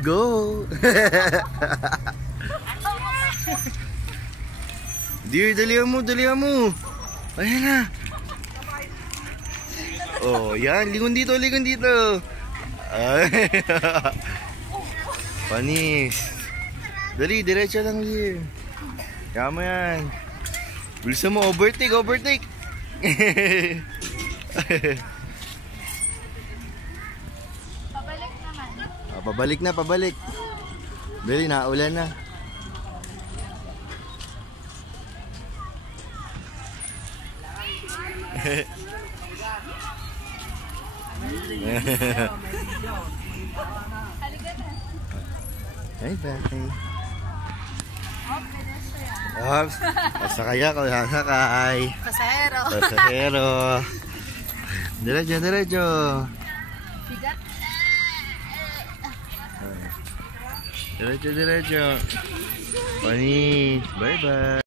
Go! Dear, dalihan mo, dalihan mo. Ayan na. Oh, yan. Lingon dito, lingon dito. Ay. Panis. Dali, diretso lang here. Kaya mo yan. Bilisan mo, overtake, overtake. Pabalik naman. Oh, pabalik na, pabalik. Dali, naulan na. Halika na. Bye bye. Oh, pedestrian. Ops, masakaya ko, sasakay. Pasahero. Pasahero. Diretso, diretso. Bigat. Diretso, diretso. Panis. Bye bye.